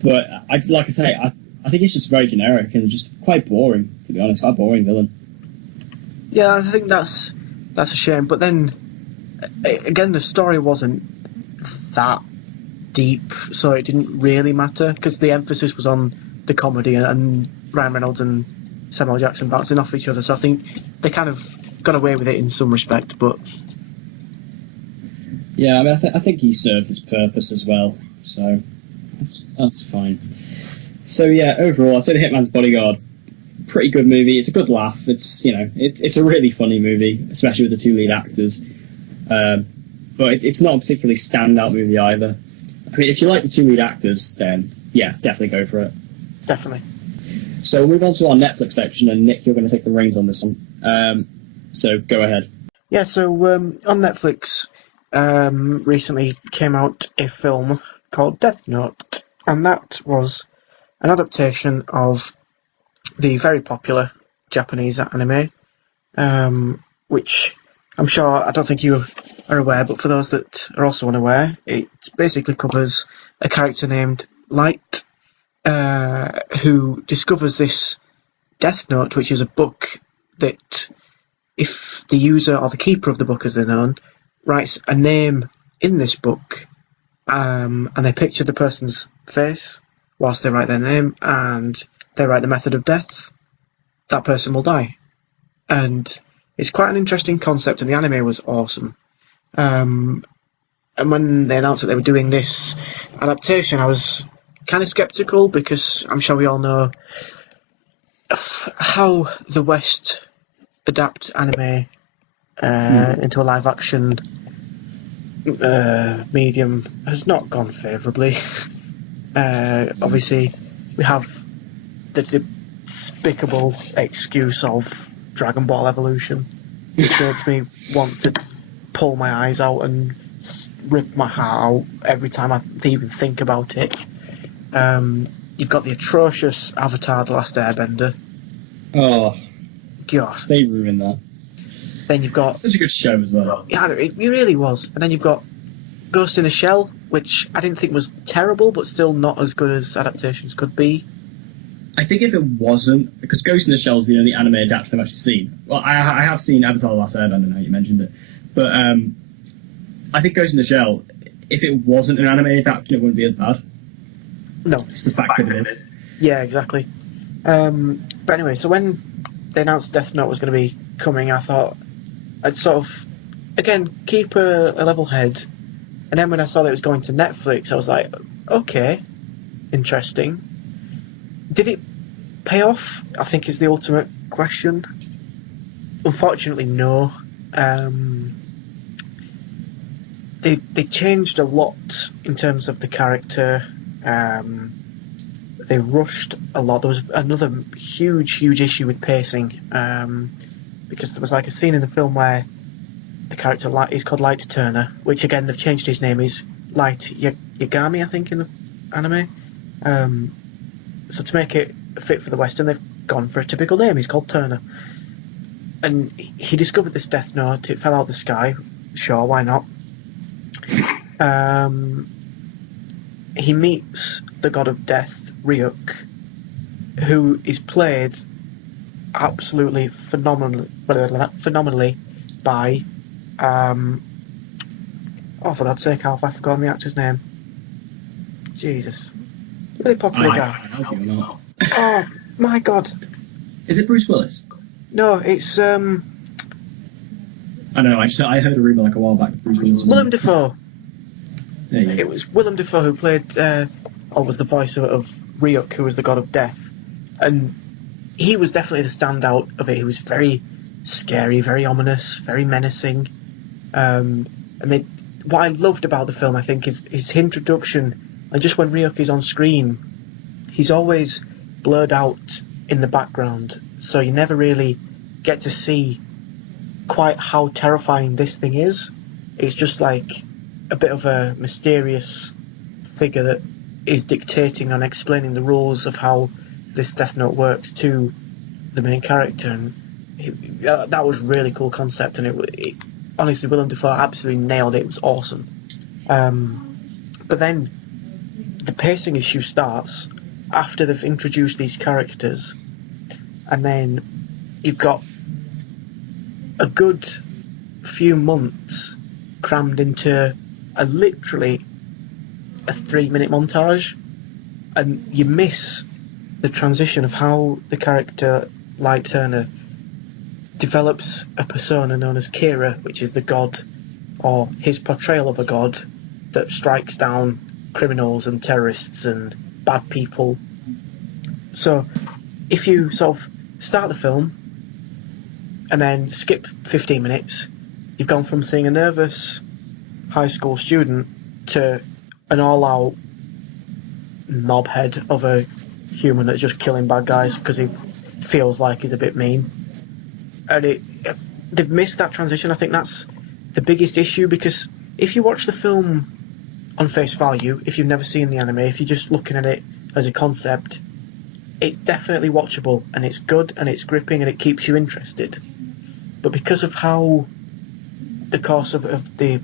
But I think it's just very generic and just quite boring, to be honest. Quite boring villain. Yeah, I think that's a shame. But then again, the story wasn't that deep, so it didn't really matter because the emphasis was on the comedy and Ryan Reynolds and Samuel Jackson bouncing off each other. So I think they kind of got away with it in some respect. But yeah, I mean, I think he served his purpose as well, so that's fine. So yeah, overall, I'd say The Hitman's Bodyguard, pretty good movie. It's a good laugh. It's it's a really funny movie, especially with the two lead actors. But it's not a particularly standout movie either. I mean, if you like the two lead actors, then yeah, definitely go for it. Definitely. So we'll move on to our Netflix section, and Nick, you're going to take the reins on this one. So go ahead. Yeah, so on Netflix recently came out a film called Death Note, and that was an adaptation of the very popular Japanese anime, which I'm sure, I don't think you are aware, but for those that are also unaware, it basically covers a character named Light, who discovers this Death Note, which is a book that, if the user or the keeper of the book as they're known, writes a name in this book, and they picture the person's face whilst they write their name, and they write the method of death, that person will die. And it's quite an interesting concept, and the anime was awesome. And when they announced that they were doing this adaptation, I was kind of skeptical, because I'm sure we all know how the West adapt anime into a live action medium has not gone favourably. Obviously, we have the despicable excuse of Dragon Ball Evolution, which makes me want to pull my eyes out and rip my heart out every time I even think about it. You've got the atrocious Avatar: The Last Airbender. Oh, God. they ruined that. Then you've got... It's such a good show as well. Yeah, it really was. And then you've got Ghost in a Shell, which I didn't think was terrible, but still not as good as adaptations could be. I think if it wasn't, because Ghost in the Shell is the only anime adaptation I've actually seen. Well, I have seen Avatar: The Last Airbender, now you mentioned it. But I think Ghost in the Shell, if it wasn't an anime adaptation, it wouldn't be as bad. No. It's the fact that it is. Yeah, exactly. But anyway, so when they announced Death Note was going to be coming, I thought I'd sort of, again, keep a level head. And then when I saw that it was going to Netflix, I was like, okay, interesting. Did it pay off? I think is the ultimate question. Unfortunately, no. They changed a lot in terms of the character. They rushed a lot. There was another huge issue with pacing, because there was like a scene in the film where the character is called Light Turner, which again they've changed his name. He's Light Yagami, I think, in the anime. So to make it fit for the Western, they've gone for a typical name. He's called Turner, and he discovered this Death Note. It fell out of the sky. Sure, why not? He meets the god of death, Ryuk, who is played absolutely phenomenally by for God's sake, Alf, I've forgotten the actor's name. Jesus. Really popular guy. I help you or not. Oh my God. Is it Bruce Willis? No, it's I don't know, I heard a rumour like a while back that Bruce Willis was Willem Dafoe. There you go. It was Willem Dafoe who played was the voice of Ryuk, who was the god of death. And he was definitely the standout of it. He was very scary, very ominous, very menacing. What I loved about the film, I think, is his introduction. And just when Ryuk is on screen, he's always blurred out in the background, so you never really get to see quite how terrifying this thing is. It's just like a bit of a mysterious figure that is dictating and explaining the rules of how this Death Note works to the main character, and that was really cool concept. And it honestly, Willem Dafoe absolutely nailed it. It was awesome. But then the pacing issue starts after they've introduced these characters, and then you've got a good few months crammed into literally a 3-minute montage, and you miss the transition of how the character Light Turner develops a persona known as Kira, which is the god, or his portrayal of a god that strikes down criminals and terrorists and bad people. So if you sort of start the film and then skip 15 minutes, you've gone from seeing a nervous high school student to an all-out knobhead of a human that's just killing bad guys because he feels like he's a bit mean. And they've missed that transition. I think that's the biggest issue, because if you watch the film on face value, if you've never seen the anime, if you're just looking at it as a concept, it's definitely watchable, and it's good, and it's gripping, and it keeps you interested. But because of how the course of the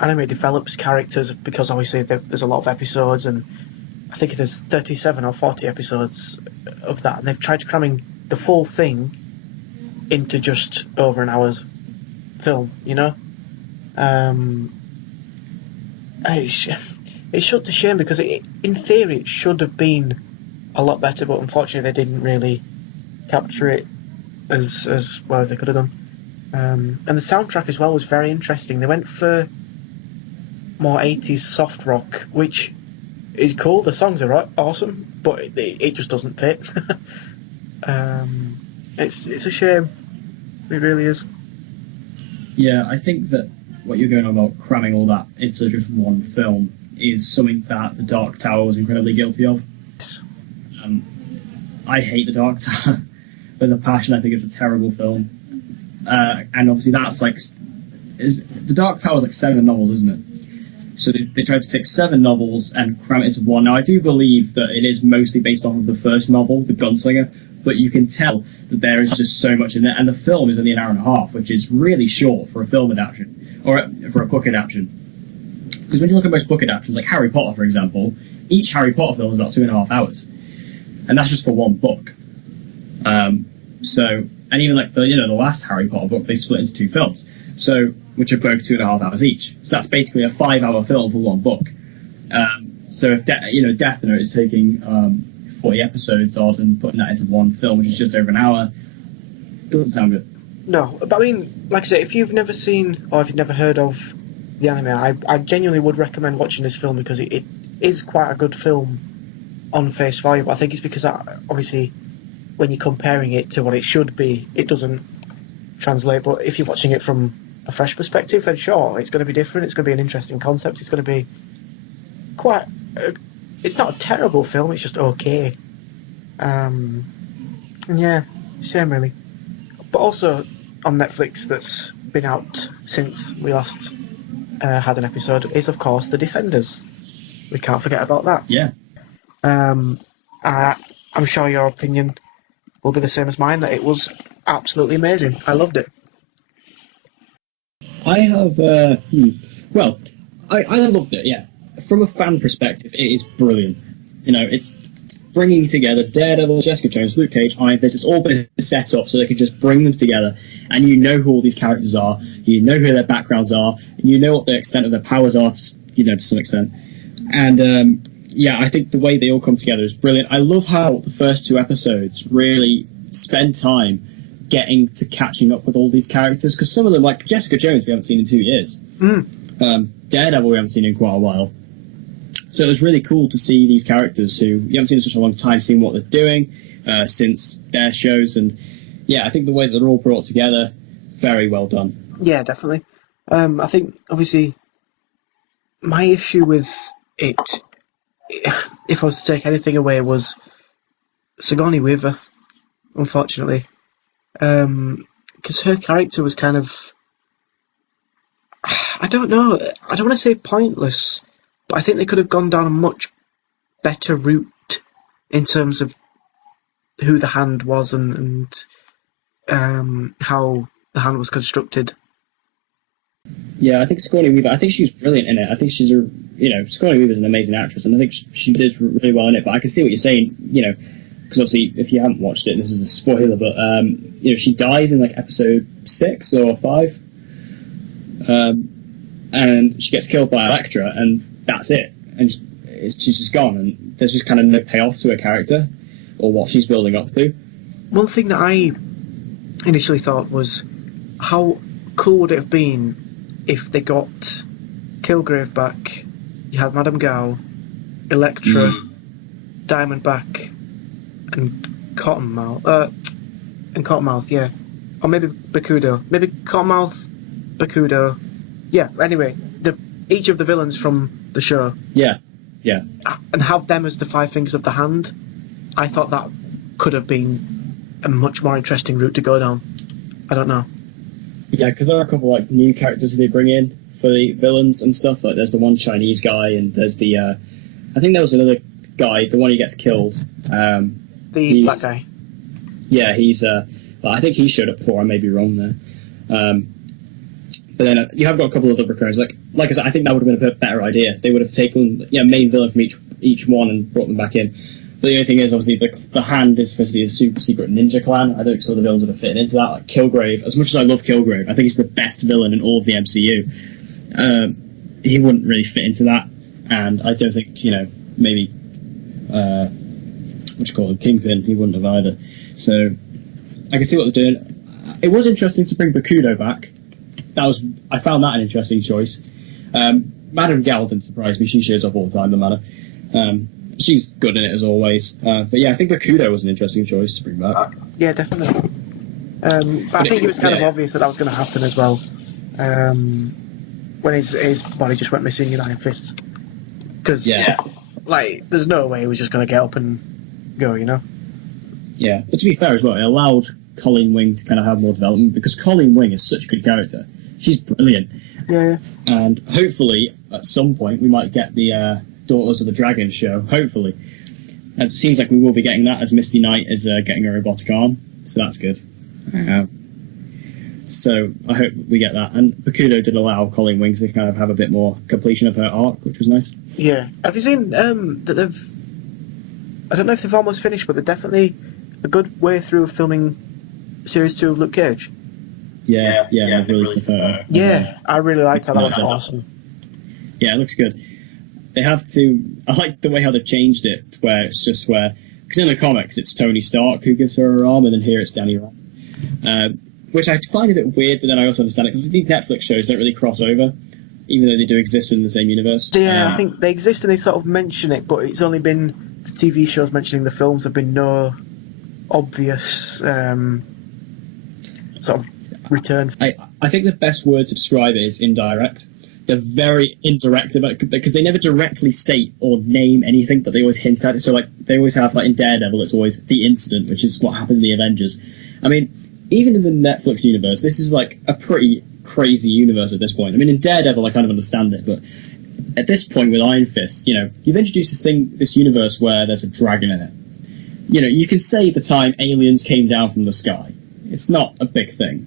anime develops characters, because obviously there's a lot of episodes, and I think there's 37 or 40 episodes of that, and they've tried cramming the full thing into just over an hour's film, you know? It's such a shame because in theory it should have been a lot better, but unfortunately they didn't really capture it as well as they could have done. And the soundtrack as well was very interesting. They went for more 80s soft rock, which is cool. The songs are awesome, but it just doesn't fit. It's a shame. It really is. Yeah, I think that what you're going on about cramming all that into just one film is something that The Dark Tower was incredibly guilty of. I hate The Dark Tower with a passion. I think it's a terrible film. And obviously that's like... The Dark Tower is like 7 novels, isn't it? So they tried to take 7 novels and cram it into one. Now, I do believe that it is mostly based off of the first novel, The Gunslinger, but you can tell that there is just so much in it. And the film is only an hour and a half, which is really short for a film adaptation, or for a book adaptation. Because when you look at most book adaptations, like Harry Potter, for example, each Harry Potter film is about 2.5 hours. And that's just for one book. And even like the last Harry Potter book, they split into 2 films. So, which are both 2.5 hours each. So that's basically a 5-hour film for one book. So if Death Note is taking 40 episodes odd and putting that into one film, which is just over an hour, doesn't sound good. No, but I mean, like I say, if you've never seen or if you've never heard of the anime, I genuinely would recommend watching this film because it is quite a good film on face value. But I think it's because obviously when you're comparing it to what it should be, it doesn't translate. But if you're watching it from a fresh perspective, then sure, it's going to be different. It's going to be an interesting concept. It's going to be quite... it's not a terrible film, it's just okay. And yeah, shame really. But also on Netflix, that's been out since we last had an episode, is of course The Defenders. We can't forget about that. Yeah. I'm sure your opinion will be the same as mine, that it was absolutely amazing. I loved it. I have, well, I loved it, yeah. From a fan perspective, it is brilliant. It's bringing together Daredevil, Jessica Jones, Luke Cage, Iron Fist. It's all been set up so they can just bring them together, and you know who all these characters are, you know who their backgrounds are, and you know what the extent of their powers are, to some extent. And, yeah, I think the way they all come together is brilliant. I love how the first 2 episodes really spend time getting to catching up with all these characters, because some of them, like Jessica Jones, we haven't seen in 2 years. Daredevil, we haven't seen in quite a while. So it was really cool to see these characters who you haven't seen in such a long time, seeing what they're doing since their shows. And yeah, I think the way that they're all brought together, very well done. Yeah, definitely. I think, obviously, my issue with it, if I was to take anything away, was Sigourney Weaver, unfortunately. Because her character was kind of... I don't know. I don't want to say pointless, but I think they could have gone down a much better route in terms of who the Hand was and how the Hand was constructed. Yeah, I think Sigourney Weaver, I think she's brilliant in it. I think she's Sigourney Weaver's an amazing actress, and I think she did really well in it. But I can see what you're saying, because obviously if you haven't watched it, this is a spoiler, but she dies in like episode 6 or 5. And she gets killed by Elektra, and that's it. And she's just gone, and there's just kind of no payoff to her character or what she's building up to. One thing that I initially thought was, how cool would it have been if they got Kilgrave back, you had Madame Gao, Elektra, Diamondback, and Cottonmouth, yeah. Or maybe Bakudo. Maybe Cottonmouth, Bakudo. Yeah, anyway, each of the villains from the show. Yeah. And have them as the 5 fingers of the Hand. I thought that could have been a much more interesting route to go down. I don't know. Yeah, because there are a couple like new characters who they bring in for the villains and stuff. Like there's the one Chinese guy, and there's the I think there was another guy, the one who gets killed. The black guy. Yeah, he's. I think he showed up before. I may be wrong there. But then you have got a couple of other recurrents. Like I said, I think that would have been a better idea. They would have taken main villain from each one and brought them back in. But the only thing is, obviously, the Hand is supposed to be a super secret ninja clan. I don't think some of the villains would have fitted into that. Like Kilgrave, as much as I love Kilgrave, I think he's the best villain in all of the MCU. he wouldn't really fit into that, and I don't think maybe what you call him, Kingpin, he wouldn't have either. So I can see what they're doing. It was interesting to bring Bakudo back. I found that an interesting choice. Madame Gal didn't surprise me. She shows up all the time, no matter. She's good in it as always. But yeah, I think Bakudo was an interesting choice to bring back. Yeah, definitely. But I think it was kind of obvious that was going to happen as well. When his body just went missing in Iron Fist. Because, there's no way he was just going to get up and go, Yeah, but to be fair as well, it allowed Colleen Wing to kind of have more development, because Colleen Wing is such a good character. She's brilliant. Yeah. And hopefully, at some point, we might get the Daughters of the Dragon show, hopefully. As it seems like we will be getting that, as Misty Knight is getting a robotic arm, so that's good. So I hope we get that. And Bakudo did allow Colleen Wing to kind of have a bit more completion of her arc, which was nice. Yeah. Have you seen that they've... I don't know if they've almost finished, but they're definitely a good way through filming Series 2 of Luke Cage. Yeah, they've released the photo. Yeah, I really liked that. That looks awesome. Yeah, it looks good. They have to... I like the way how they've changed it, where it's just where... Because in the comics, it's Tony Stark who gives her her arm, and then here it's Danny Rand. Which I find a bit weird, but then I also understand it, because these Netflix shows don't really cross over, even though they do exist within the same universe. Yeah, I think they exist and they sort of mention it, but it's only been the TV shows mentioning the films. Have been no obvious sort of return. I think the best word to describe it is indirect. They're very indirect about it, because they never directly state or name anything, but they always hint at it. So, they always have, in Daredevil, it's always the incident, which is what happens in the Avengers. I mean, even in the Netflix universe, this is, a pretty crazy universe at this point. I mean, in Daredevil, I kind of understand it, but at this point with Iron Fist, you've introduced this universe where there's a dragon in it. You can say the time aliens came down from the sky. It's not a big thing.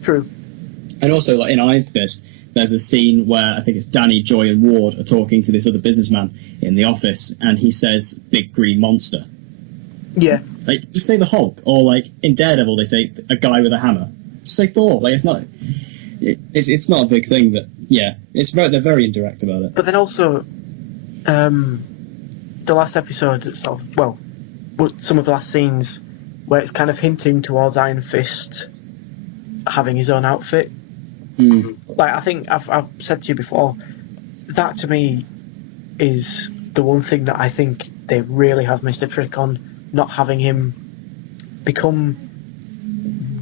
True. And also, in Iron Fist, there's a scene where I think it's Danny, Joy, and Ward are talking to this other businessman in the office, and he says, "Big green monster." Yeah. Just say the Hulk, or in Daredevil, they say a guy with a hammer. Just say Thor. It's not. It's not a big thing, but yeah, they're very indirect about it. But then also, the last episode, some of the last scenes where it's kind of hinting towards Iron Fist having his own outfit. I think I've said to you before, that to me is the one thing that I think they really have missed a trick on, not having him become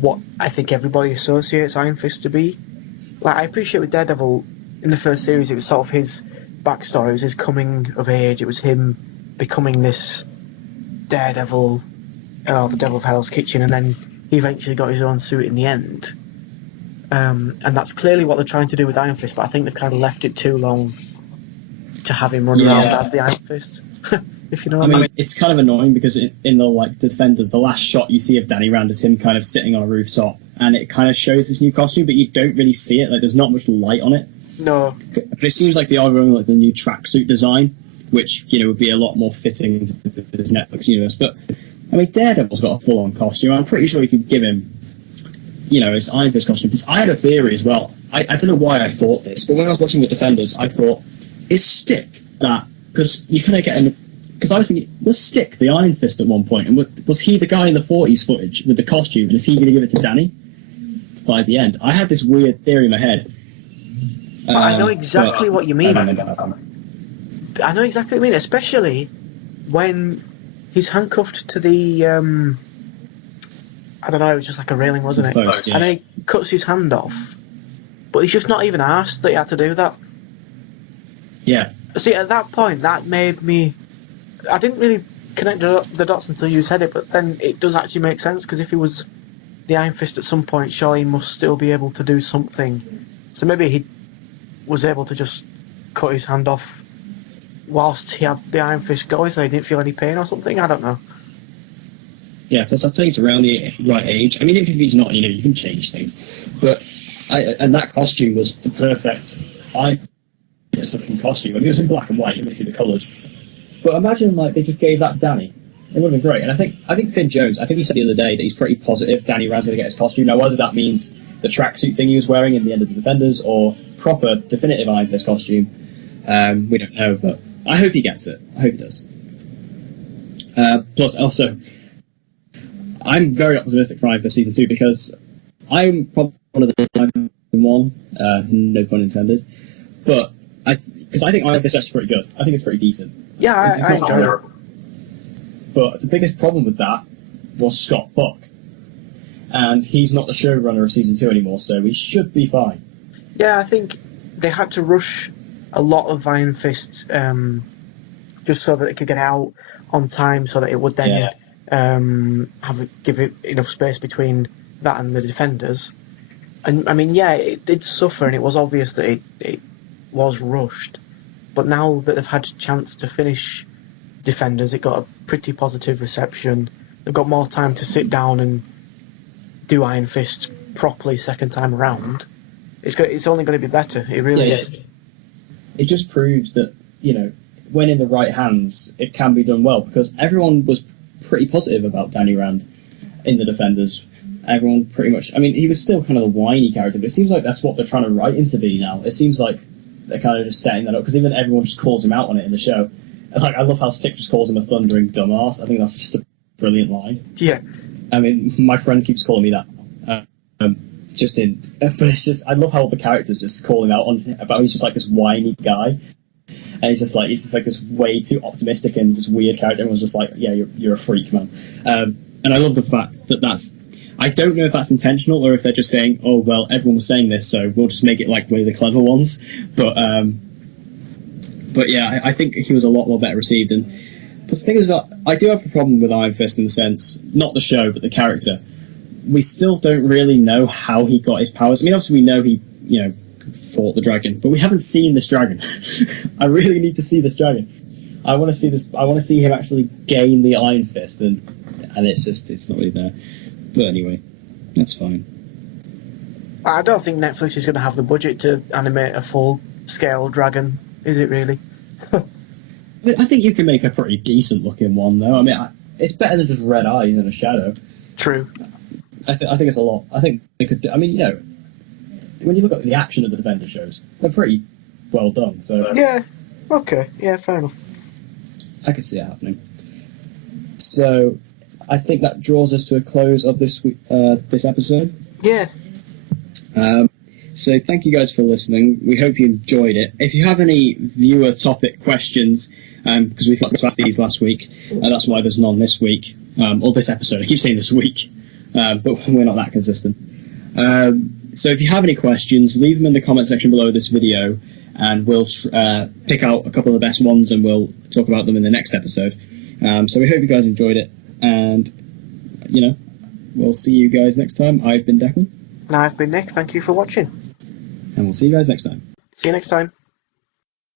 what I think everybody associates Iron Fist to be. I appreciate with Daredevil, in the first series, it was sort of his backstory, it was his coming of age, it was him becoming this Daredevil, the Devil of Hell's Kitchen, and then he eventually got his own suit in the end. And that's clearly what they're trying to do with Iron Fist, but I think they've kind of left it too long to have him run around as the Iron Fist. If you know what I mean. It's kind of annoying, because in the Defenders, the last shot you see of Danny Rand is him kind of sitting on a rooftop, and it kind of shows his new costume, but you don't really see it. There's not much light on it. No. But it seems like they are going the new tracksuit design, which would be a lot more fitting to this Netflix universe. But Daredevil's got a full-on costume. I'm pretty sure you could give him his Iron Fist costume. Because I had a theory as well. I don't know why I thought this, but when I was watching the Defenders, I thought, is Stick that... Because you kind of get... Because I was thinking, was Stick the Iron Fist at one point? And was he the guy in the 40s footage with the costume? And is he going to give it to Danny by the end? I had this weird theory in my head. I know exactly what you mean. I know exactly what you mean, especially when he's handcuffed to the... I don't know, it was just like a railing, wasn't it? Post, yeah. And then he cuts his hand off. But he's just not even arsed that he had to do that. Yeah. See, at that point, that made me... I didn't really connect the dots until you said it, but then it does actually make sense, because if he was the Iron Fist at some point, surely he must still be able to do something. So maybe he was able to just cut his hand off whilst he had the Iron Fist going, so he didn't feel any pain or something. I don't know. Yeah, because I think it's around the right age. I mean, even if he's not, you can change things. But and that costume was the perfect looking costume. I mean, it was in black and white. You can see the colours. But imagine they just gave that to Danny. It would have been great. And I think Finn Jones, I think he said the other day that he's pretty positive Danny Rand's going to get his costume. Now, whether that means the tracksuit thing he was wearing in the end of the Defenders, or proper definitive Iron Fist costume. We don't know, but I hope he gets it. I hope he does. Plus, also, I'm very optimistic for Iron Fist Season 2 because I'm probably one of the Season 1, no pun intended, but because I think Iron Fist is actually pretty good. I think it's pretty decent. Yeah, I enjoy it. But the biggest problem with that was Scott Buck. And he's not the showrunner of Season 2 anymore, so we should be fine. Yeah, I think they had to rush a lot of Iron Fist just so that it could get out on time, so that it would then give it enough space between that and the Defenders. And I mean, yeah, it did suffer, and it was obvious that it was rushed. But now that they've had a chance to finish Defenders, it got a pretty positive reception. They've got more time to sit down and do Iron Fist properly second time around. It's only going to be better. It really is. It just proves that, when in the right hands, it can be done well, because everyone was pretty positive about Danny Rand in the Defenders. Everyone pretty much, he was still kind of a whiny character, but it seems like that's what they're trying to write him to be now. It seems like they're kind of just setting that up, because even everyone just calls him out on it in the show. Like, I love how Stick just calls him a thundering dumbass. I think that's just a brilliant line. Yeah. My friend keeps calling me that. But it's just, I love how the characters just call him out on about he's just like this whiny guy, and he's just like this way too optimistic and just weird character. Everyone's just like, yeah, you're a freak, man. And I love the fact that I don't know if that's intentional or if they're just saying, oh well, everyone was saying this, so we'll just make it like one of the clever ones. But yeah, I think he was a lot more better received. And but the thing is that I do have a problem with Iron Fist in the sense, not the show, but the character. We still don't really know how he got his powers. Obviously we know he, fought the dragon, but we haven't seen this dragon. I really need to see this dragon. I want to see this. I want to see him actually gain the Iron Fist, and it's not really there. But anyway, that's fine. I don't think Netflix is going to have the budget to animate a full-scale dragon, is it really? I think you can make a pretty decent-looking one, though. It's better than just red eyes and a shadow. True. I think it's a lot. I think they could. When you look at the action of the Defender shows, they're pretty well done. So yeah. Okay. Yeah. Fair enough. I could see it happening. So I think that draws us to a close of this episode. Yeah. So thank you guys for listening. We hope you enjoyed it. If you have any viewer topic questions, because we forgot to ask these last week, and that's why there's none this week, or this episode. I keep saying this week, but we're not that consistent. So if you have any questions, leave them in the comment section below this video, and we'll pick out a couple of the best ones, and we'll talk about them in the next episode. So we hope you guys enjoyed it, and, we'll see you guys next time. I've been Declan. And I've been Nick. Thank you for watching. And we'll see you guys next time. See you next time.